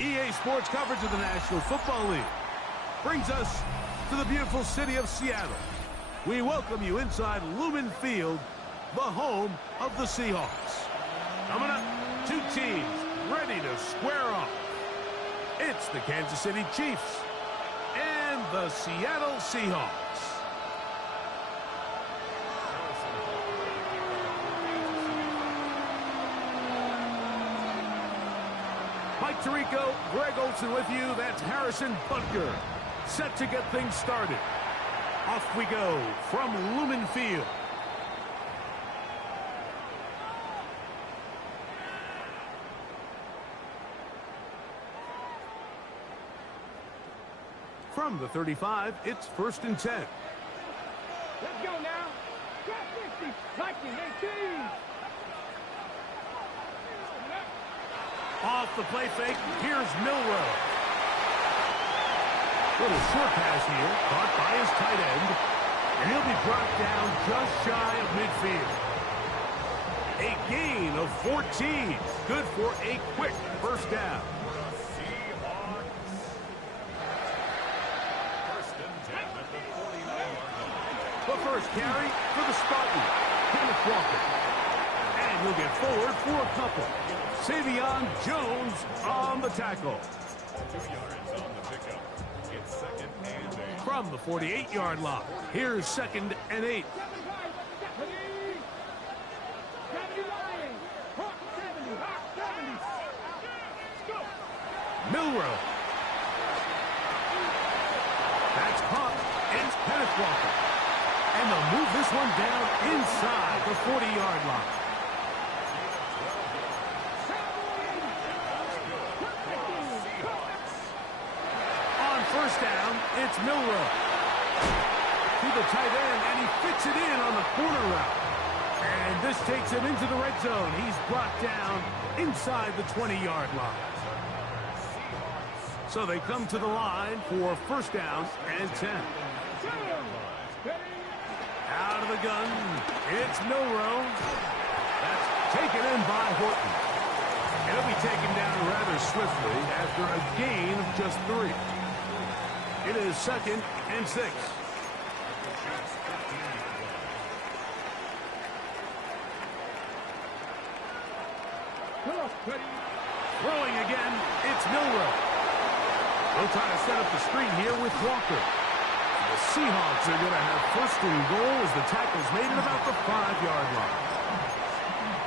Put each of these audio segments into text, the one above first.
EA Sports coverage of the National Football League brings us to the beautiful city of Seattle. We welcome you inside Lumen Field, the home of the Seahawks. Coming up, two teams ready to square off. It's the Kansas City Chiefs and the Seattle Seahawks. Mike Tirico, Greg Olsen with you. That's Harrison Butker, set to get things started. Off we go from Lumen Field. From the 35, it's 1st and 10. Let's go now. Got 50. Touching 18. Off the play fake, here's Milrow. Little short pass here, caught by his tight end, and he'll be brought down just shy of midfield. A gain of 14, good for a quick first down. The first carry for the Spartan, Kenneth Walker. And he'll get forward for a couple. Savion Jones on the tackle. 2 yards on the pickup. It's 2nd and 8. From the 48-yard line, here's 2nd and 8. Milrow. That's caught. It's Kenneth Walker. And they'll move this one down inside the 40-yard line. On first down, it's Milrow. To the tight end, and he fits it in on the corner route. And this takes him into the red zone. He's brought down inside the 20-yard line. So they come to the line for 1st down and 10. Out of the gun, it's Milrow. That's taken in by Horton. He'll be taken down rather swiftly after a gain of just 3. It is 2nd and 6. Throwing again, it's Milrow. They'll try to set up the screen here with Walker. The Seahawks are going to have 1st and goal as the tackle's made at about the 5-yard line.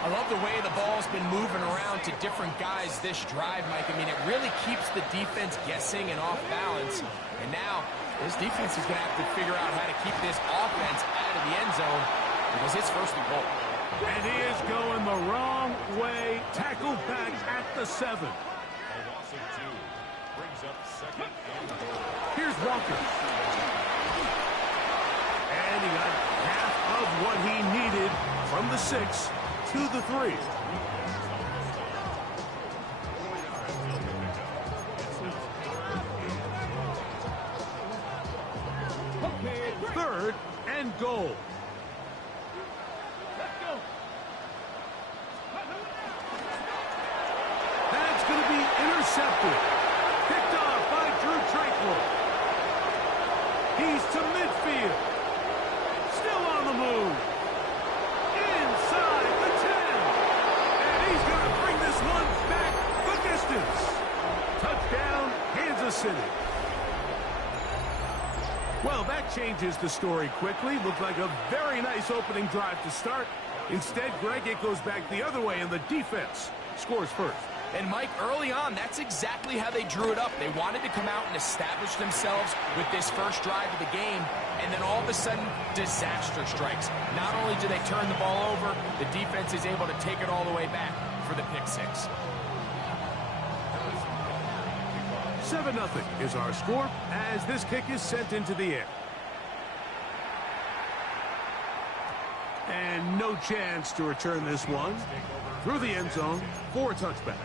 I love the way the ball's been moving around to different guys this drive, Mike. I mean, it really keeps the defense guessing and off balance. And now, this defense is going to have to figure out how to keep this offense out of the end zone because it's 1st and goal. And he is going the wrong way. Tackled back at the 7. A loss of 2 brings up 2nd and goal. Here's Walker. And he got half of what he needed from the 6 to the 3. Third and goal. That's going to be intercepted. Picked off by Drew Tranquil. He's to midfield. Still on the move. Inside the 10. And he's going to bring this one back the distance. Touchdown, Kansas City. Well, that changes the story quickly. Looked like a very nice opening drive to start. Instead, Greg, it goes back the other way, and the defense scores first. And Mike, early on, that's exactly how they drew it up. They wanted to come out and establish themselves with this first drive of the game, and then all of a sudden, disaster strikes. Not only do they turn the ball over, the defense is able to take it all the way back for the pick six. 7-0 is our score as this kick is sent into the air. And no chance to return this one through the end zone for a touchback.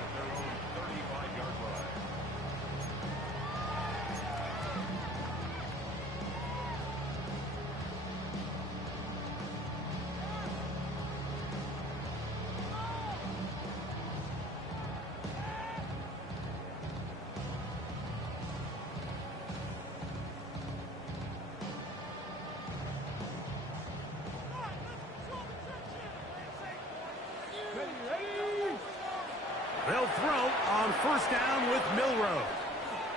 They'll throw on first down with Milrow.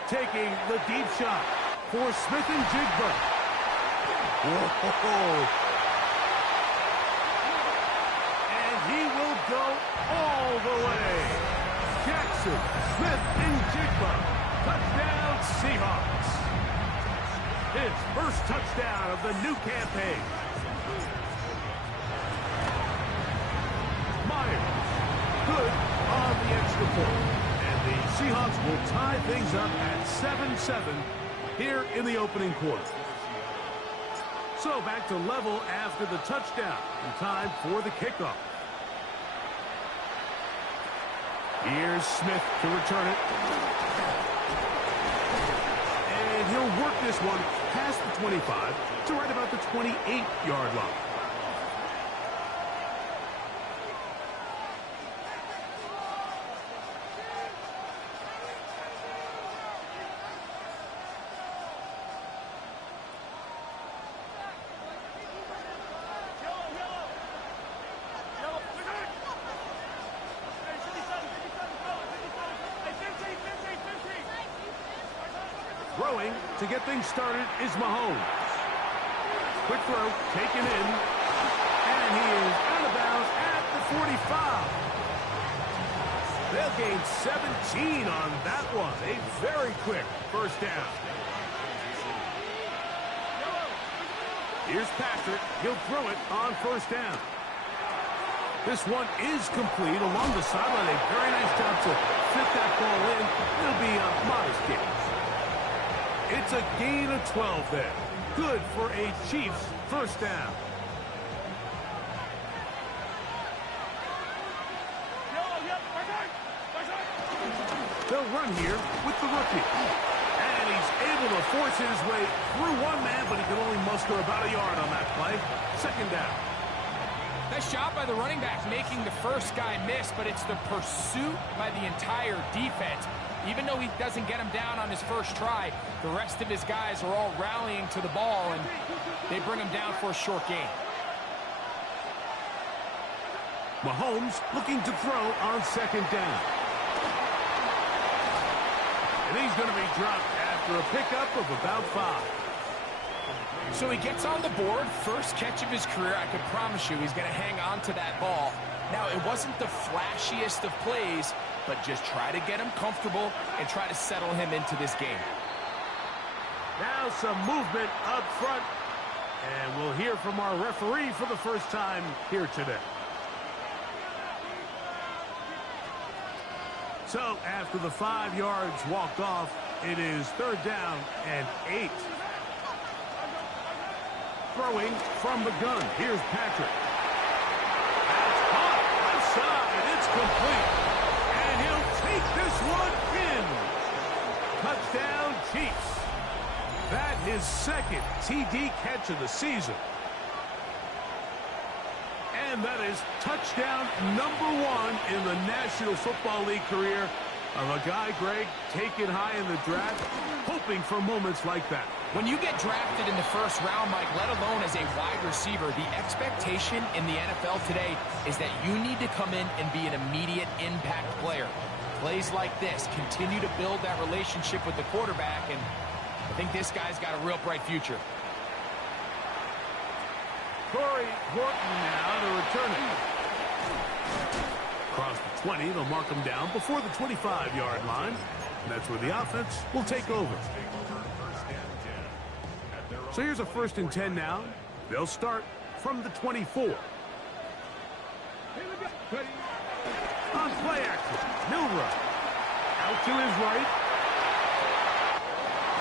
Taking the deep shot for Smith and Jigba. Whoa. And he will go all the way. Jackson, Smith, and Jigba. Touchdown, Seahawks. His first touchdown of the new campaign. Myers. Good on the extra point. And the Seahawks will tie things up at 7-7 here in the opening quarter. So back to level after the touchdown in time for the kickoff. Here's Smith to return it. And he'll work this one past the 25 to right about the 28-yard line. Throwing to get things started is Mahomes. Quick throw, taken in, and he is out of bounds at the 45. They'll gain 17 on that one. A very quick first down. Here's Patrick. He'll throw it on first down. This one is complete along the sideline. A very nice job to fit that ball in. It'll be a modest gain. It's a gain of 12 there. Good for a Chiefs first down. They'll run here with the rookie. And he's able to force his way through one man, but he can only muster about a yard on that play. Second down. Nice job by the running back making the first guy miss, but it's the pursuit by the entire defense. Even though he doesn't get him down on his first try, the rest of his guys are all rallying to the ball, and they bring him down for a short gain. Mahomes looking to throw on second down. And he's going to be dropped after a pickup of about 5. So he gets on the board, first catch of his career. I can promise you he's going to hang on to that ball. Now, it wasn't the flashiest of plays, but just try to get him comfortable and try to settle him into this game. Now some movement up front. And we'll hear from our referee for the first time here today. So after the 5 yards walked off, it is third down and 8. Throwing from the gun. Here's Patrick. That's caught. Left side. It's complete. And he'll take this one in. Touchdown, Chiefs. That his second TD catch of the season. And that is touchdown number 1 in the National Football League career of a guy, Greg, taken high in the draft, hoping for moments like that. When you get drafted in the first round, Mike, let alone as a wide receiver, the expectation in the NFL today is that you need to come in and be an immediate impact player. Plays like this continue to build that relationship with the quarterback, and I think this guy's got a real bright future. Corey Horton now to return it. Across the 20, they'll mark them down before the 25-yard line. And that's where the offense will take over. So here's a 1st and 10 now. They'll start from the 24. On play action, Milroe. Out to his right.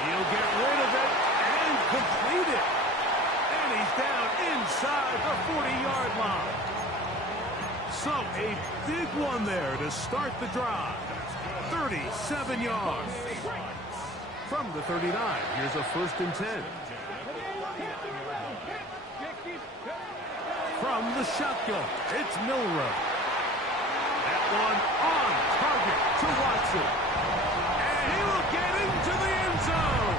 He'll get rid of it and complete it. And he's down inside the 40-yard line. So a big one there to start the drive. 37 yards. From the 39, here's a 1st and 10. From the shotgun, it's Milroe. That one on target to Watson. And he will get into the end zone.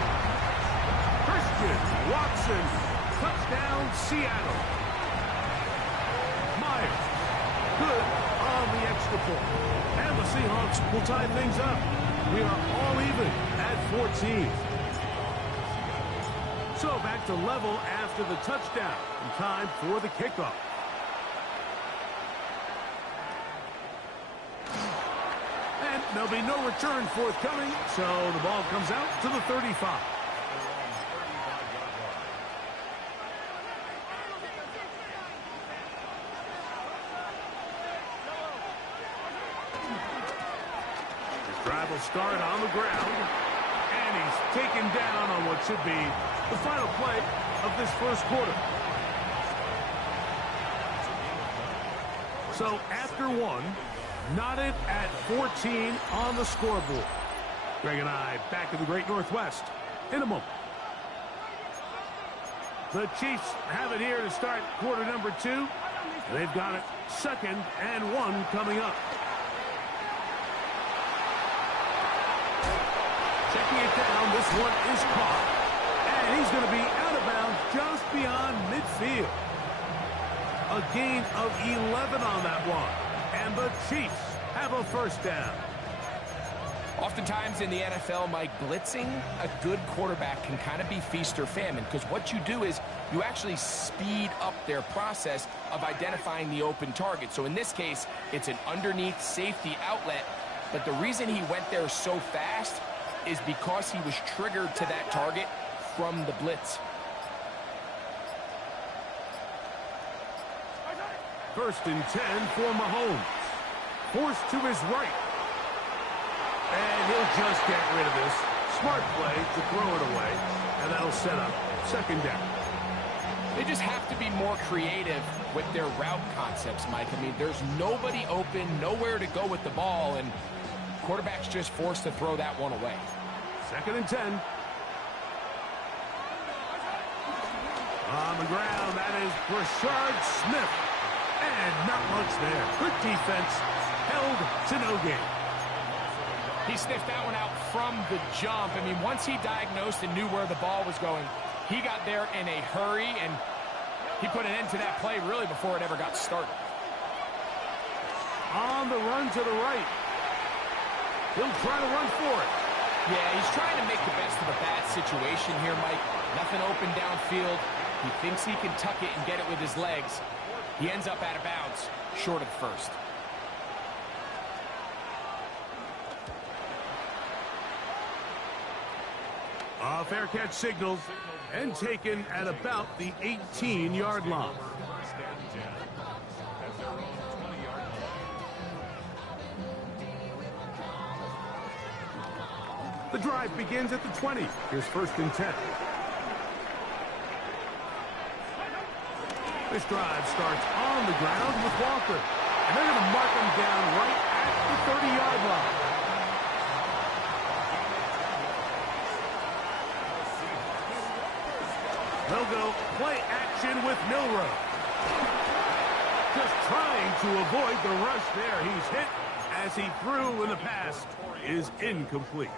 Christian Watson, touchdown Seattle. Myers, good on the extra point. And the Seahawks will tie things up. We are all even at 14. So back to level after the touchdown. And time for the kickoff. And there'll be no return forthcoming, so the ball comes out to the 35. His drive will start on the ground, and he's taken down on what should be the final play of this first quarter. So after one, knotted at 14 on the scoreboard. Greg and I back in the Great Northwest in a moment. The Chiefs have it here to start quarter number 2. They've got it 2nd and 1 coming up. Checking it down, this one is caught. And he's going to be out of bounds just beyond midfield. A gain of 11 on that one. And the Chiefs have a 1st down. Oftentimes in the NFL, Mike, blitzing a good quarterback can kind of be feast or famine, because what you do is you actually speed up their process of identifying the open target. So in this case, it's an underneath safety outlet, but the reason he went there so fast is because he was triggered to that target from the blitz. 1st and 10 for Mahomes. Forced to his right. And he'll just get rid of this. Smart play to throw it away. And that'll set up 2nd down. They just have to be more creative with their route concepts, Mike. I mean, there's nobody open, nowhere to go with the ball, and quarterback's just forced to throw that one away. 2nd and 10. On the ground, that is Rashard Smith. And not much there. Good defense. Held to no gain. He sniffed that one out from the jump. I mean, once he diagnosed and knew where the ball was going, he got there in a hurry, and he put an end to that play really before it ever got started. On the run to the right. He'll try to run for it. Yeah, he's trying to make the best of a bad situation here, Mike. Nothing open downfield. He thinks he can tuck it and get it with his legs. He ends up out of bounds, short of 1st. A fair catch signals and taken at about the 18-yard line. The drive begins at the 20. Here's 1st and 10. This drive starts on the ground with Walker. And they're going to mark him down right at the 30-yard line. They'll go play action with Milroe. Just trying to avoid the rush there. He's hit as he threw, and the pass is incomplete.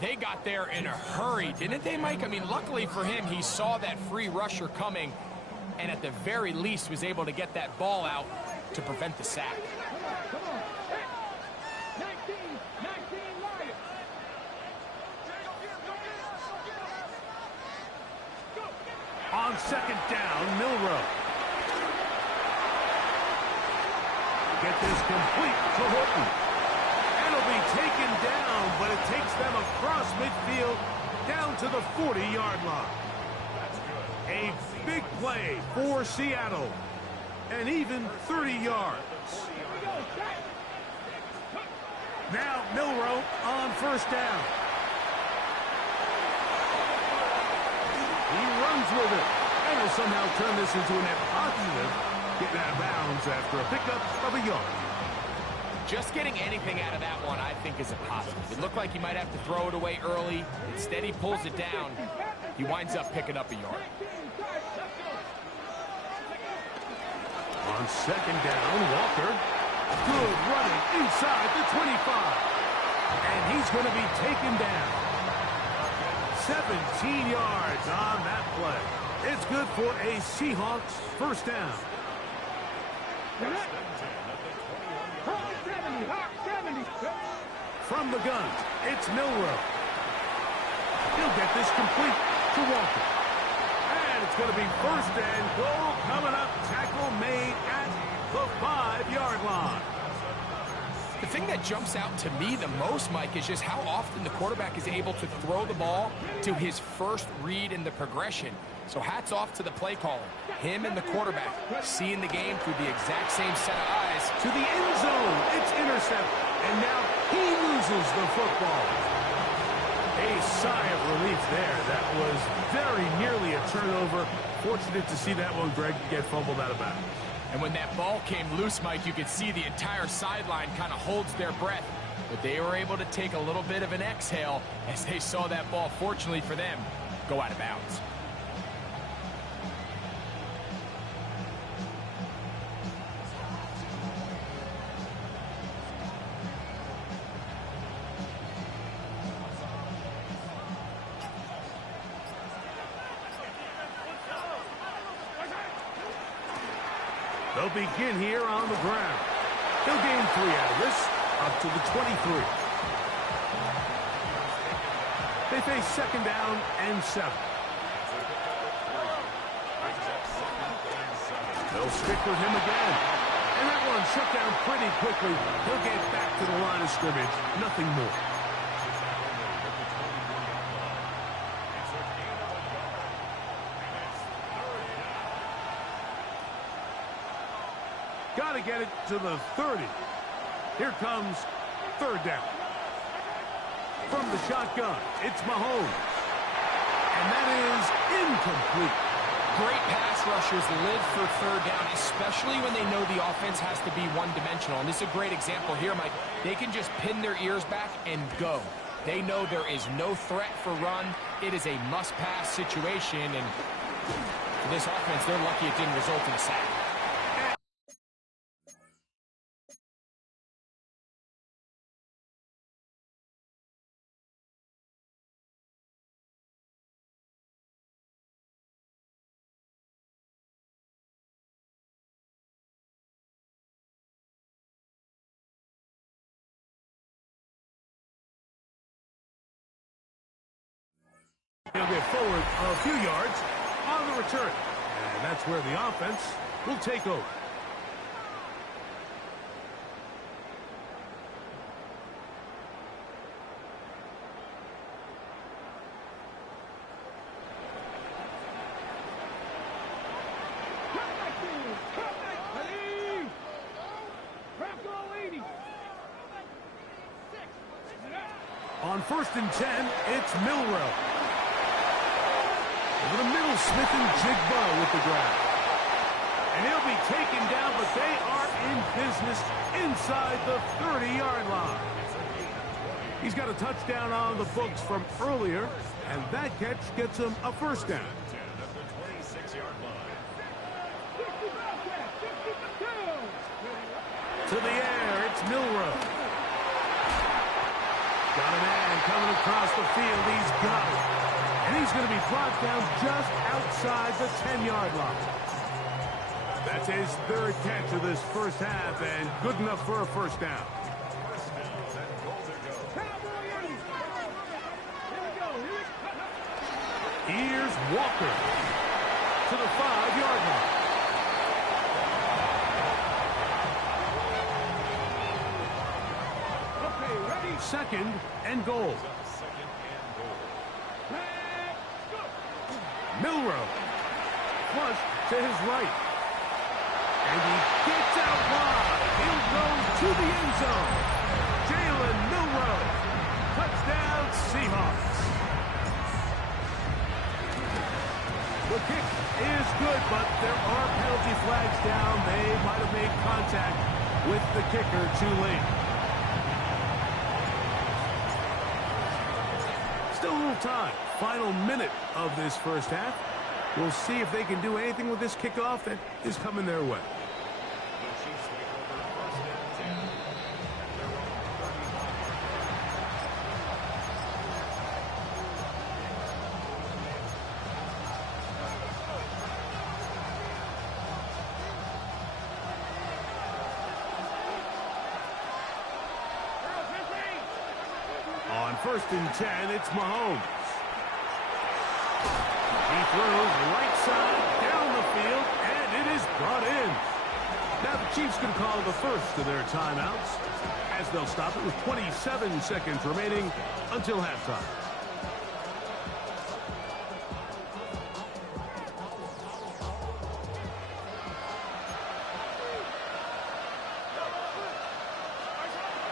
They got there in a hurry, didn't they, Mike? I mean, luckily for him, he saw that free rusher coming, and at the very least was able to get that ball out to prevent the sack. On 2nd down, Milroe. get this complete to Horton. And it'll be taken down, but it takes them across midfield down to the 40-yard line. A big play for Seattle. And even 30 yards. Now Milroe on first down. He runs with it. And he'll somehow turn this into a net positive. Getting out of bounds after a pickup of a yard. Just getting anything out of that one, I think, is a positive. It looked like he might have to throw it away early. Instead, he pulls it down. He winds up picking up a yard. On second down, Walker. Good running inside the 25. And he's going to be taken down. 17 yards on that play. It's good for a Seahawks first down. From the gun, it's Milroe. He'll get this complete to Walker. And it's going to be first and goal coming up. Tackle made at the 5-yard line. The thing that jumps out to me the most, Mike, is just how often the quarterback is able to throw the ball to his first read in the progression. So hats off to the play caller. Him and the quarterback seeing the game through the exact same set of eyes. To the end zone. It's intercepted. And now he loses the football. A sigh of relief there. That was very nearly a turnover. Fortunate to see that one, Greg, get fumbled out of bounds. And when that ball came loose, Mike, you could see the entire sideline kind of holds their breath. But they were able to take a little bit of an exhale as they saw that ball, fortunately for them, go out of bounds. They'll begin here on the ground. He'll gain 3 out of this, up to the 23. They face second down and 7. They'll stick with him again. And that one shut down pretty quickly. He'll get back to the line of scrimmage. Nothing more. Got to get it to the 30. Here comes third down. From the shotgun, it's Mahomes. And that is incomplete. Great pass rushers live for third down, especially when they know the offense has to be one-dimensional. And this is a great example here, Mike. They can just pin their ears back and go. They know there is no threat for run. It is a must-pass situation. And for this offense, they're lucky it didn't result in a sack. He'll get forward a few yards on the return. And that's where the offense will take over. On first and 10, it's Milroe. Over the middle, Smith and Jigba with the grab. And he'll be taken down, but they are in business inside the 30-yard line. He's got a touchdown on the books from earlier, and that catch gets him a first down. To the air, it's Milroe. Got a man coming across the field. He's got it. And he's going to be brought down just outside the 10-yard line. That's his third catch of this first half, and good enough for a first down. Here's Walker to the 5-yard line. Second and goal. Second and goal. Milrow. Flush to his right. And he gets out wide. He'll go to the end zone. Jalen Milrow. Touchdown, Seahawks. The kick is good, but there are penalty flags down. They might have made contact with the kicker too late. Still a little time. Final minute of this first half. We'll see if they can do anything with this kickoff that is coming their way. The Chiefs take over first and 10. Their own 35. On first and 10, it's Mahomes. He throws right side down the field, and it is brought in. Now the Chiefs can call the first of their timeouts, as they'll stop it with 27 seconds remaining until halftime.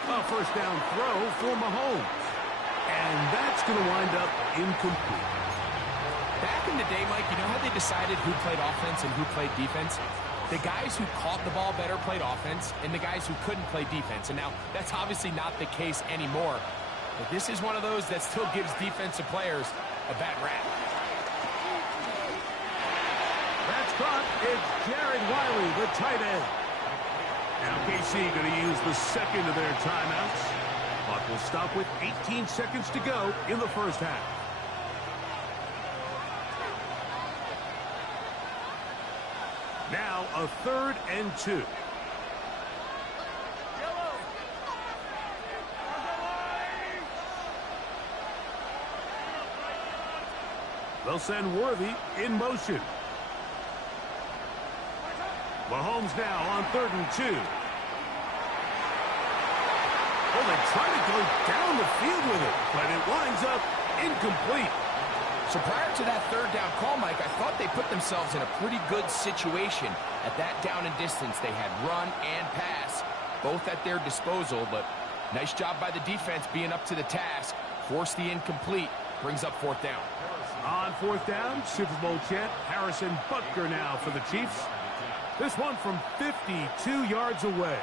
A first down throw for Mahomes. And that's going to wind up incomplete. Back in the day, Mike, you know how they decided who played offense and who played defense? The guys who caught the ball better played offense, and the guys who couldn't play defense. And now, that's obviously not the case anymore. But this is one of those that still gives defensive players a bad rap. That's caught. It's Jared Wiley, the tight end. Now KC going to use the second of their timeouts. Clock will stop with 18 seconds to go in the first half. Now a 3rd and 2. They'll send Worthy in motion. Mahomes now on 3rd and 2. Well, they try to go down the field with it, but it winds up incomplete. So prior to that 3rd down call, Mike, I thought they put themselves in a pretty good situation at that down and distance. They had run and pass, both at their disposal, but nice job by the defense being up to the task. Forced the incomplete, brings up 4th down. On 4th down, Super Bowl champ Harrison Butker now for the Chiefs. This one from 52 yards away.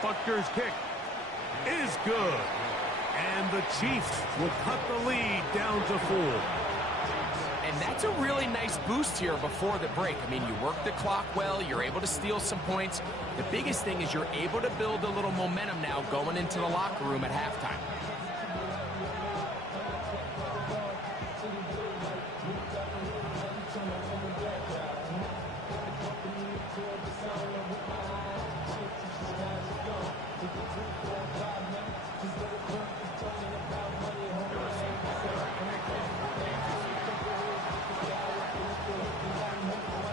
Butker's kick is good. And the Chiefs will cut the lead down to 4. And that's a really nice boost here before the break. I mean, you work the clock well, you're able to steal some points. The biggest thing is you're able to build a little momentum now going into the locker room at halftime.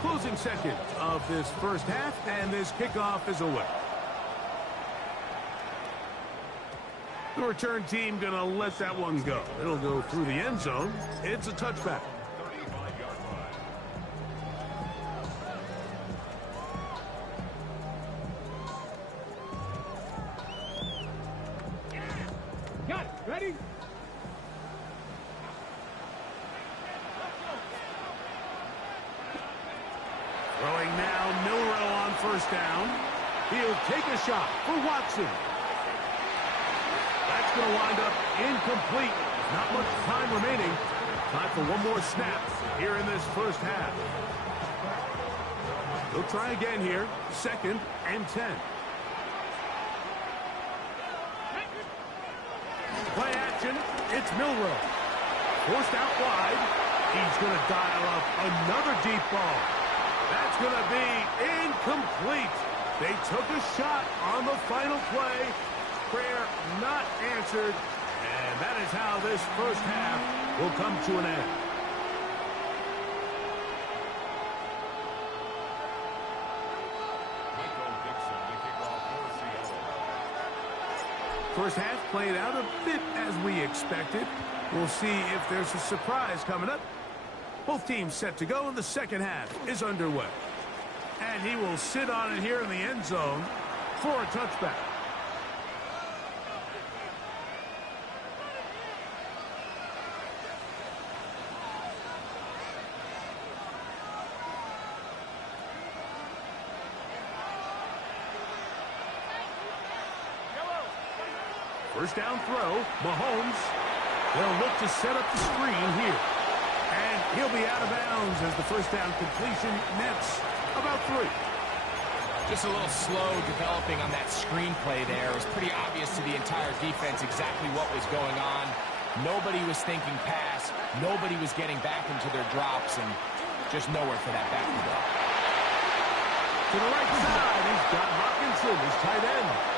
Closing seconds of this first half, and this kickoff is away. The return team going to let that one go. It'll go through the end zone. It's a touchback. 35-yard line. Got it. Ready? Throwing now, Milrow on first down. He'll take a shot for Watson. That's going to wind up incomplete. Not much time remaining. Time for one more snap here in this first half. They'll try again here. 2nd and 10. Play action. It's Milrow. Forced out wide. He's going to dial up another deep ball. That's going to be incomplete. They took a shot on the final play. Prayer not answered. And that is how this first half will come to an end. Michael Dixon to kick off first half played out a bit as we expected. We'll see if there's a surprise coming up. Both teams set to go, and the second half is underway. And he will sit on it here in the end zone for a touchback. First down throw, Mahomes. They'll look to set up the screen here. And he'll be out of bounds as the first down completion nets about 3. Just a little slow developing on that screenplay there. It was pretty obvious to the entire defense exactly what was going on. Nobody was thinking pass. Nobody was getting back into their drops, and just nowhere for that back to go. To the right side, he's got Hawkinson, his tight end.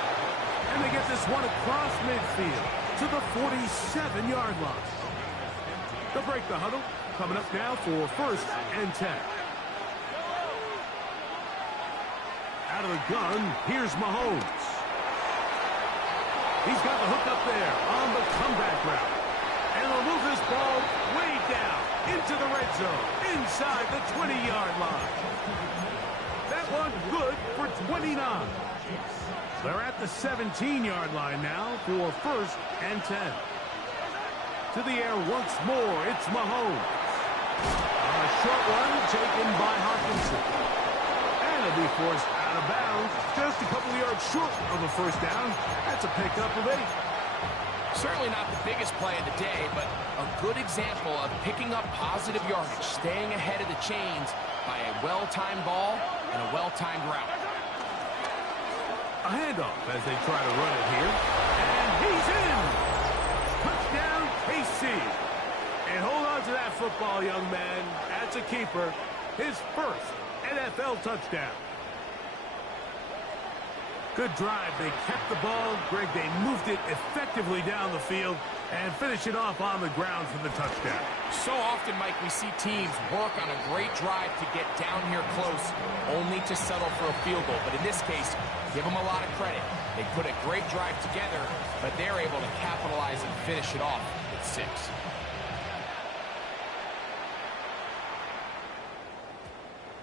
And they get this one across midfield to the 47-yard line. They'll break the huddle. Coming up now for first and 10. Out of the gun, here's Mahomes. He's got the hook up there on the comeback route. And they'll move this ball way down into the red zone, inside the 20-yard line. That one good for 29. They're at the 17-yard line now for first and 10. To the air once more, it's Mahomes. A short one taken by Hawkinson. And it'll be forced out of bounds, just a couple of yards short of the first down. That's a pickup of 8. Certainly not the biggest play of the day, but a good example of picking up positive yardage, staying ahead of the chains by a well-timed ball and a well-timed route. A handoff as they try to run it here. And he's in! Touchdown, KC. And hold on to that football, young man. That's a keeper. His first NFL touchdown. Good drive. They kept the ball. Greg, they moved it effectively down the field and finish it off on the ground for the touchdown. So often, Mike, we see teams work on a great drive to get down here close, only to settle for a field goal. But in this case, give them a lot of credit. They put a great drive together, but they're able to capitalize and finish it off with 6.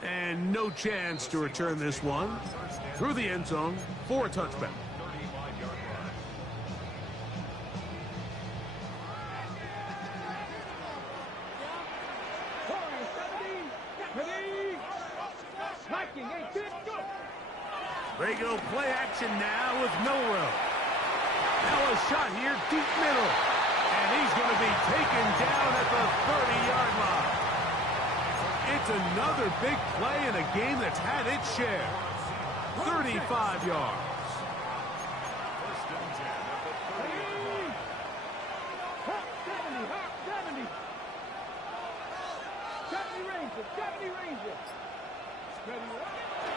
And no chance to return this one through the end zone for a touchback. They go play action now with Milrow. Now a shot here, deep middle. And he's going to be taken down at the 30-yard line. It's another big play in a game that's had its share. 35 yards.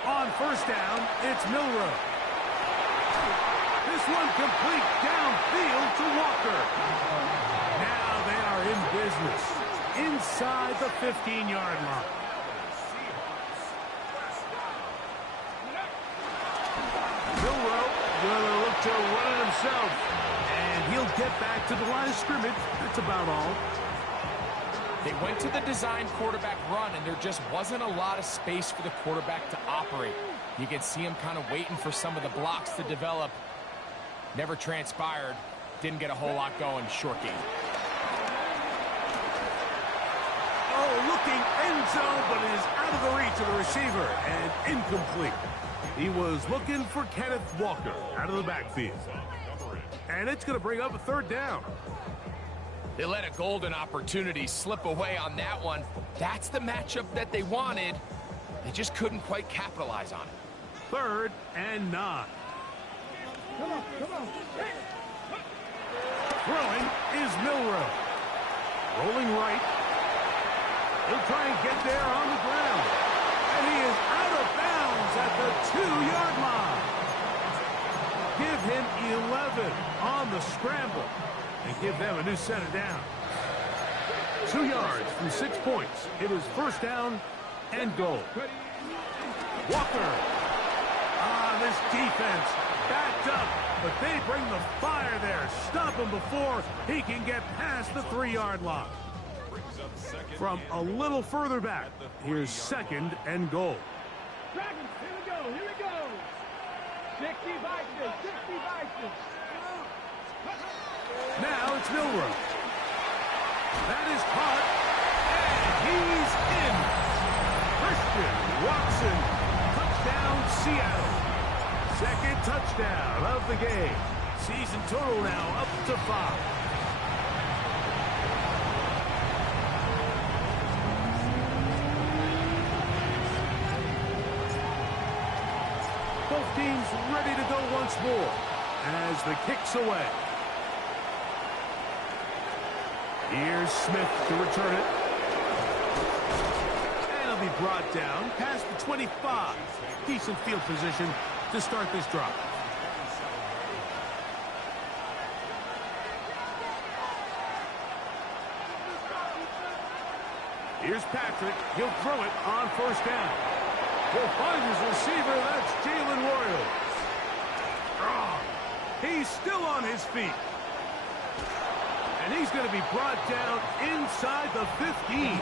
On first down, it's Milrow. This one complete downfield to Walker. Now they are in business inside the 15-yard line. Milrow gonna look to run it himself, and he'll get back to the line of scrimmage. That's about all. They went to the design quarterback run, and there just wasn't a lot of space for the quarterback to operate. You can see him kind of waiting for some of the blocks to develop. Never transpired. Didn't get a whole lot going. Short game. Oh, looking end zone, but it is out of the reach of the receiver and incomplete. He was looking for Kenneth Walker out of the backfield. And it's going to bring up a third down. They let a golden opportunity slip away on that one. That's the matchup that they wanted. They just couldn't quite capitalize on it. 3rd and 9. Come on, come on. Throwing is Milrow. Rolling right. He'll try and get there on the ground. And he is out of bounds at the 2-yard line. Give him 11 on the scramble. And give them a new set of downs. 2 yards from 6 points. It is first down and goal. Walker. This defense backed up, but they bring the fire there. Stop him before he can get past the 3-yard line. From a little further back, here's 2nd and goal. Dragons, here we go. 60 Vikings, 60 Vikings. Now it's Milrow. That is caught, and he's in. Christian Watson, touchdown Seattle. 2nd touchdown of the game. Season total now up to 5. Both teams ready to go once more as the kick's away. Here's Smith to return it. And it'll be brought down past the 25. Decent field position to start this drive. Here's Patrick. He'll throw it on 1st down. Will find his receiver. That's Jalen Royals. Strong. He's still on his feet. And he's going to be brought down inside the 15.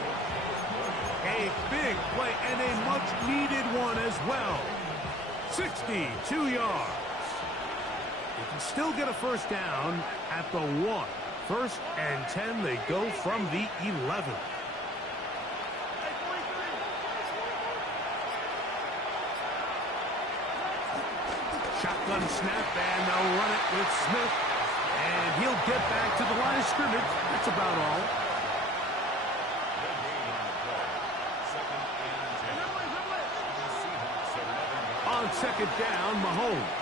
A big play and a much-needed one as well. 62 yards. They can still get a 1st down at the 1. 1st and 10. They go from the 11. Shotgun snap, and they'll run it with Smith. And he'll get back to the line of scrimmage. That's about all. On 2nd down, Mahomes.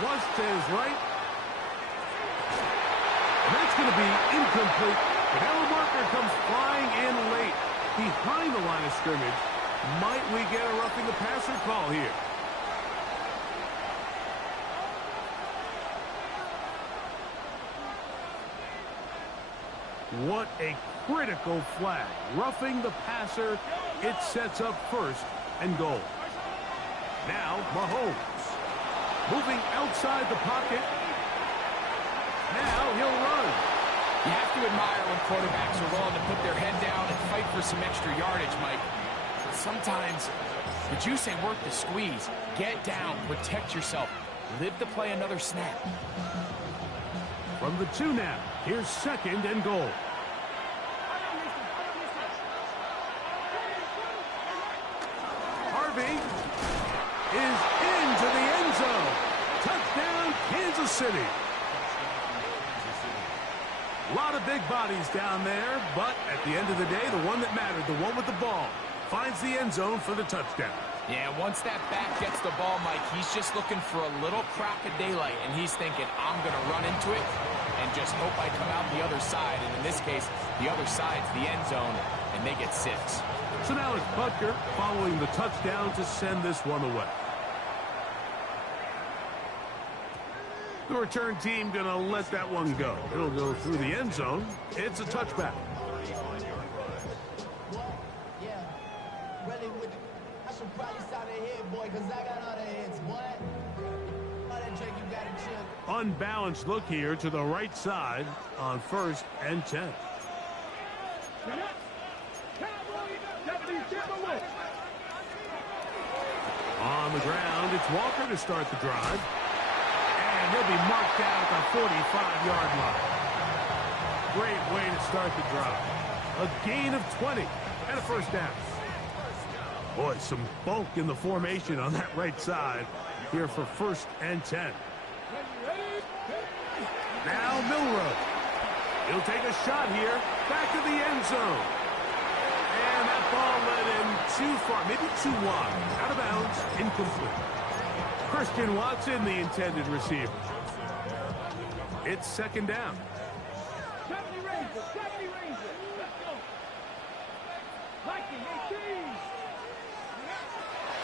Flush to his right. And that's going to be incomplete. But now a marker comes flying in late. Behind the line of scrimmage. Might we get a roughing the passer call here? What a critical flag. Roughing the passer. It sets up 1st and goal. Now Mahomes. Moving outside the pocket. Now he'll run. You have to admire when quarterbacks are willing to put their head down and fight for some extra yardage, Mike. But sometimes the juice ain't worth the squeeze. Get down. Protect yourself. Live to play another snap. From the 2 now. Here's 2nd and goal. Harvey is into the end zone. Touchdown, Kansas City. A lot of big bodies down there, but at the end of the day, the one that mattered, the one with the ball, finds the end zone for the touchdown. Yeah, once that back gets the ball, Mike, he's just looking for a little crack of daylight, and he's thinking, I'm going to run into it and just hope I come out the other side. And in this case, the other side's the end zone, and they get 6. So now it's Butker following the touchdown to send this one away. The return team going to let that one go. It'll go through the end zone. It's a touchback. Yeah, really would. I should probably start a hit, boy, because I got all the hits, boy. All that drink you got to chill. Unbalanced look here to the right side on 1st and 10. On the ground, it's Walker to start the drive. And he'll be marked down at the 45-yard line. Great way to start the drive. A gain of 20 and a 1st down. Boy, some bulk in the formation on that right side here for 1st and 10. Now Milrow. He'll take a shot here. Back to the end zone. And that ball led in too far, maybe too wide. Out of bounds, incomplete. Christian Watson, the intended receiver. It's 2nd down. 70 Rangers, 70 Rangers. Let's go. Viking 18.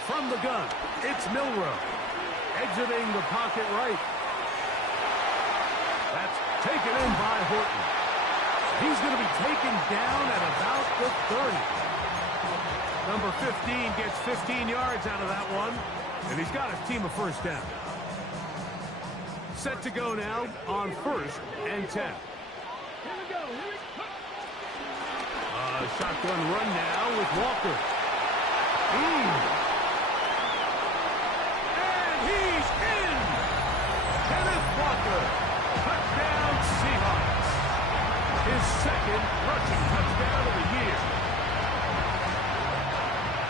From the gun, it's Milrow. Exiting the pocket right. That's taken in by Horton. He's going to be taken down at about the 30. Number 15 gets 15 yards out of that one, and he's got his team a 1st down. Set to go now on 1st and 10. Here we go. Shotgun run now with Walker. And he's in! Kenneth Walker, touchdown Seahawks. His 2nd rushing touchdown of the year.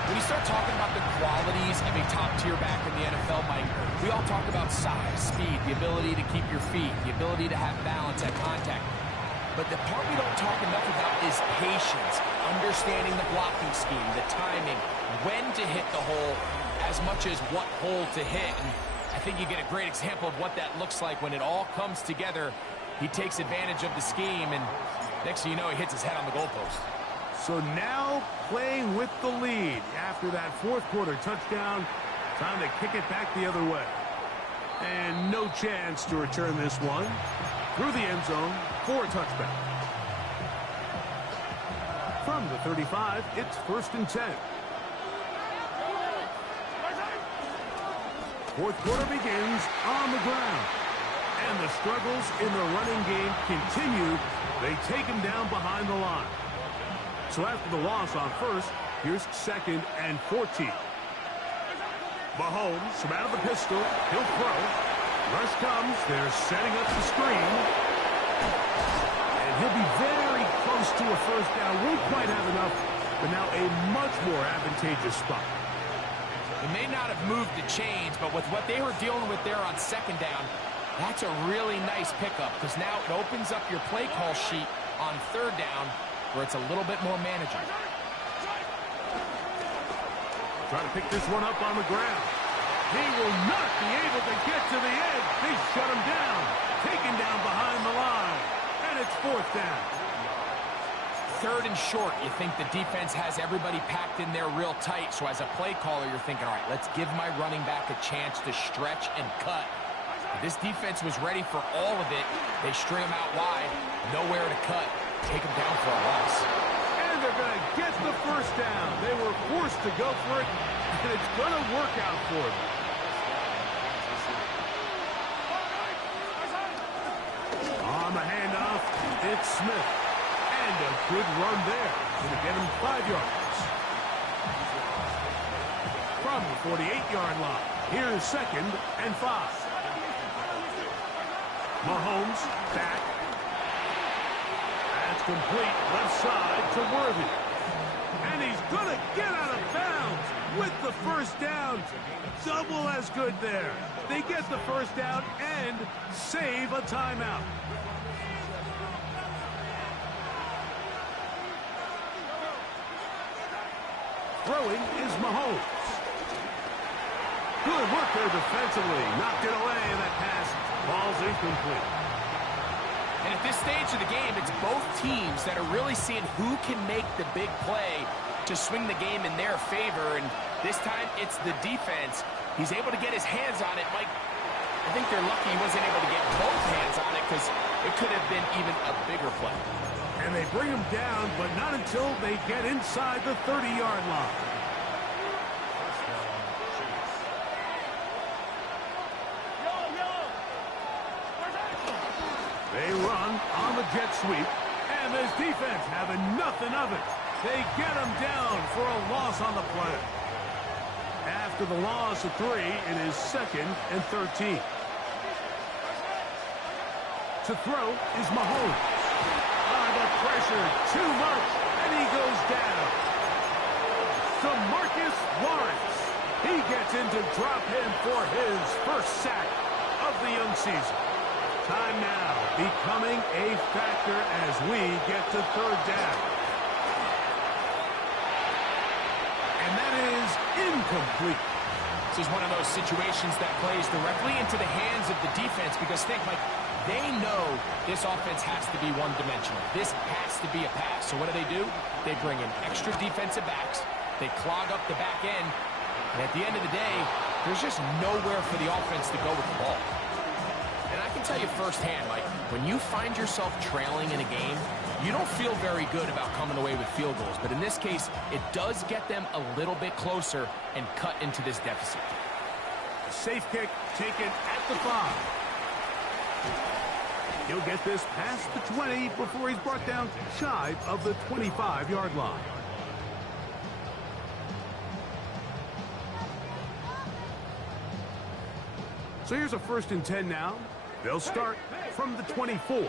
When you start talking about the qualities of a top-tier back in the NFL, Mike, we all talk about size, speed, the ability to keep your feet, the ability to have balance at contact. But the part we don't talk enough about is patience, understanding the blocking scheme, the timing, when to hit the hole, as much as what hole to hit. And I think you get a great example of what that looks like when it all comes together. He takes advantage of the scheme, and next thing you know, he hits his head on the goalpost. So now playing with the lead after that 4th quarter touchdown. Time to kick it back the other way. And no chance to return this one. Through the end zone for a touchback. From the 35, it's 1st and 10. 4th quarter begins on the ground. And the struggles in the running game continue. They take him down behind the line. So after the loss on 1st, here's 2nd and 14. Mahomes from out of the pistol. He'll throw. Rush comes. They're setting up the screen. And he'll be very close to a 1st down. Won't quite have enough, but now a much more advantageous spot. It may not have moved the chains, but with what they were dealing with there on 2nd down, that's a really nice pickup because now it opens up your play call sheet on 3rd down where it's a little bit more manageable. Trying to pick this one up on the ground. He will not be able to get to the edge. They shut him down. Taken down behind the line. And it's 4th down. 3rd and short, you think the defense has everybody packed in there real tight. So as a play caller, you're thinking, all right, let's give my running back a chance to stretch and cut. But this defense was ready for all of it. They string him out wide. Nowhere to cut. Take him down for a loss. And they're going to get the 1st down. They were forced to go for it, and it's going to work out for them. On the handoff, it's Smith. And a good run there. Going to get him 5 yards. From the 48-yard line, here's 2nd and 5. Mahomes back. That's complete left side to Worthy. And he's going to get out of bounds with the 1st down. Double as good there. They get the 1st down and save a timeout. Throwing is Mahomes. Good work there defensively. Knocked it away, and that pass falls incomplete. And at this stage of the game, it's both teams that are really seeing who can make the big play to swing the game in their favor. And this time, it's the defense. He's able to get his hands on it. Mike, I think they're lucky he wasn't able to get both hands on it because it could have been even a bigger play. And they bring him down, but not until they get inside the 30-yard line. They run on the jet sweep, and this defense having nothing of it. They get him down for a loss on the play. After the loss of 3, it is 2nd and 13. To throw is Mahomes. The pressure, too much, and he goes down. DeMarcus Lawrence. He gets in to drop him for his 1st sack of the young season. Time now becoming a factor as we get to 3rd down. And that is incomplete. This is one of those situations that plays directly into the hands of the defense because think, Mike, they know this offense has to be one-dimensional. This has to be a pass. So what do? They bring in extra defensive backs. They clog up the back end. And at the end of the day, there's just nowhere for the offense to go with the ball. And I can tell you firsthand, Mike, when you find yourself trailing in a game, you don't feel very good about coming away with field goals. But in this case, it does get them a little bit closer and cut into this deficit. Safe kick taken at the 5. He'll get this past the 20 before he's brought down shy of the 25-yard line. So here's a 1st and 10 now. They'll start from the 24. They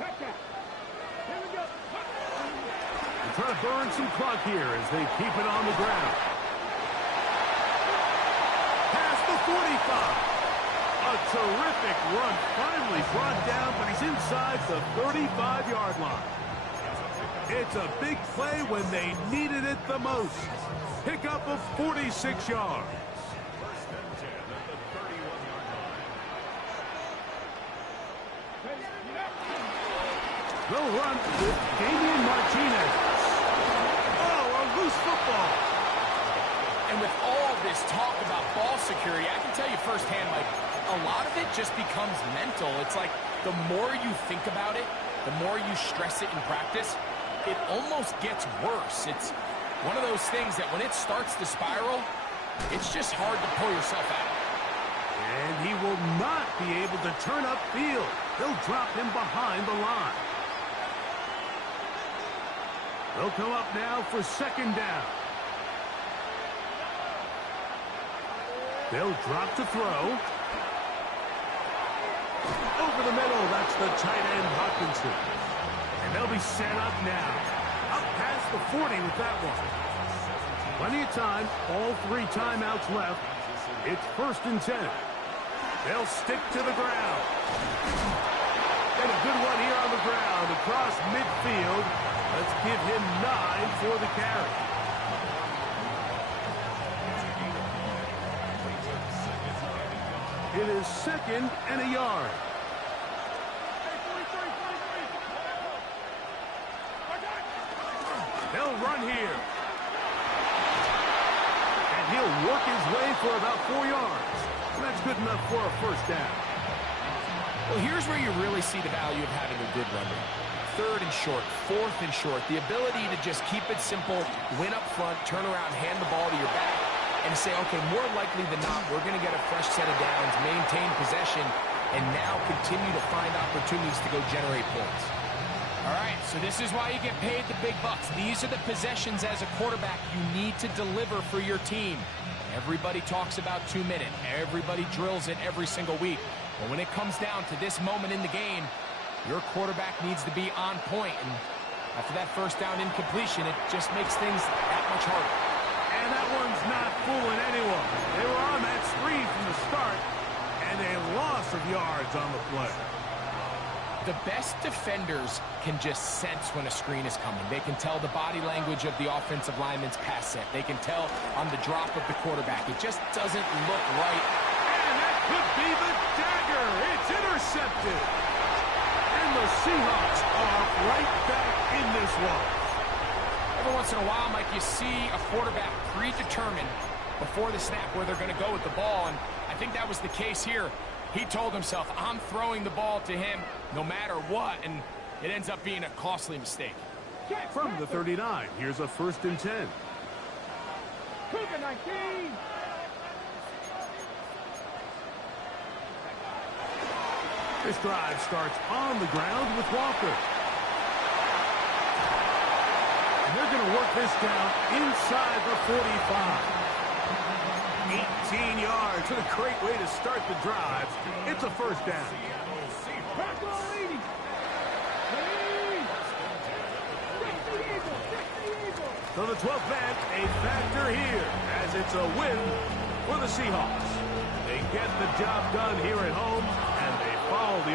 try to burn some clock here as they keep it on the ground. Past the 45. A terrific run, finally brought down, but he's inside the 35-yard line. It's a big play when they needed it the most. Pickup of 46 yards. They'll run with Damian Martinez. Oh, a loose football. And with all this talk about ball security, I can tell you firsthand, Mike, a lot of it just becomes mental. It's like the more you think about it, the more you stress it in practice, it almost gets worse. It's one of those things that when it starts to spiral, it's just hard to pull yourself out. And he will not be able to turn upfield. They'll drop him behind the line. They'll come up now for 2nd down. They'll drop to throw. Over the middle, that's the tight end, Hawkinson. And they'll be set up now. Up past the 40 with that one. Plenty of time, all 3 timeouts left. It's 1st and 10. They'll stick to the ground. And a good one here on the ground across midfield. Let's give him 9 for the carry. It is 2nd and a yard. They'll run here. And he'll work his way for about 4 yards. And that's good enough for a 1st down. Well, here's where you really see the value of having a good runner. 3rd and short, 4th and short. The ability to just keep it simple, win up front, turn around, hand the ball to your back, and say, okay, more likely than not, we're going to get a fresh set of downs, maintain possession, and now continue to find opportunities to go generate points. All right, so this is why you get paid the big bucks. These are the possessions as a quarterback you need to deliver for your team. Everybody talks about 2-minute. Everybody drills it every single week. But when it comes down to this moment in the game, your quarterback needs to be on point. And after that 1st down incompletion, it just makes things that much harder. And that one's not fooling anyone. They were on that screen from the start, and a loss of yards on the play. The best defenders can just sense when a screen is coming. They can tell the body language of the offensive lineman's pass set. They can tell on the drop of the quarterback. It just doesn't look right. And that could be the dagger. It's intercepted. And the Seahawks are right back in this one. Every once in a while, Mike, you see a quarterback predetermined before the snap where they're going to go with the ball, and I think that was the case here. He told himself, I'm throwing the ball to him no matter what, and it ends up being a costly mistake. From the 39, here's a 1st and 10. Cougar 19. This drive starts on the ground with Walker. And they're going to work this down inside the 45. 18 yards. What a great way to start the drive. It's a 1st down. So the 12th man, a factor here, as it's a win for the Seahawks. They get the job done here at home, and they follow the